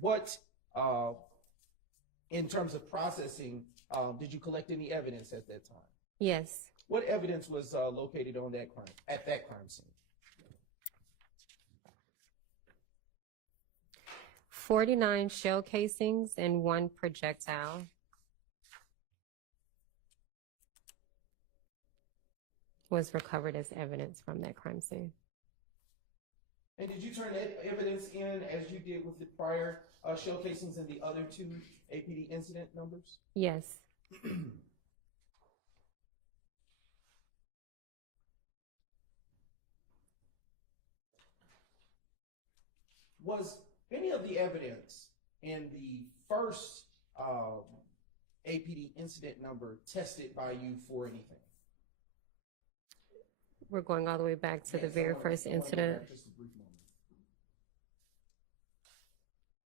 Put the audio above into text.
what, in terms of processing, did you collect any evidence at that time? Yes. What evidence was located on that crime, at that crime scene? 49 shell casings and 1 projectile. Was recovered as evidence from that crime scene. And did you turn that evidence in as you did with the prior shell casings and the other 2 APD incident numbers? Yes. Was any of the evidence in the first APD incident number tested by you for anything? We're going all the way back to the Yes, very I first wanna go incident. back just a brief moment.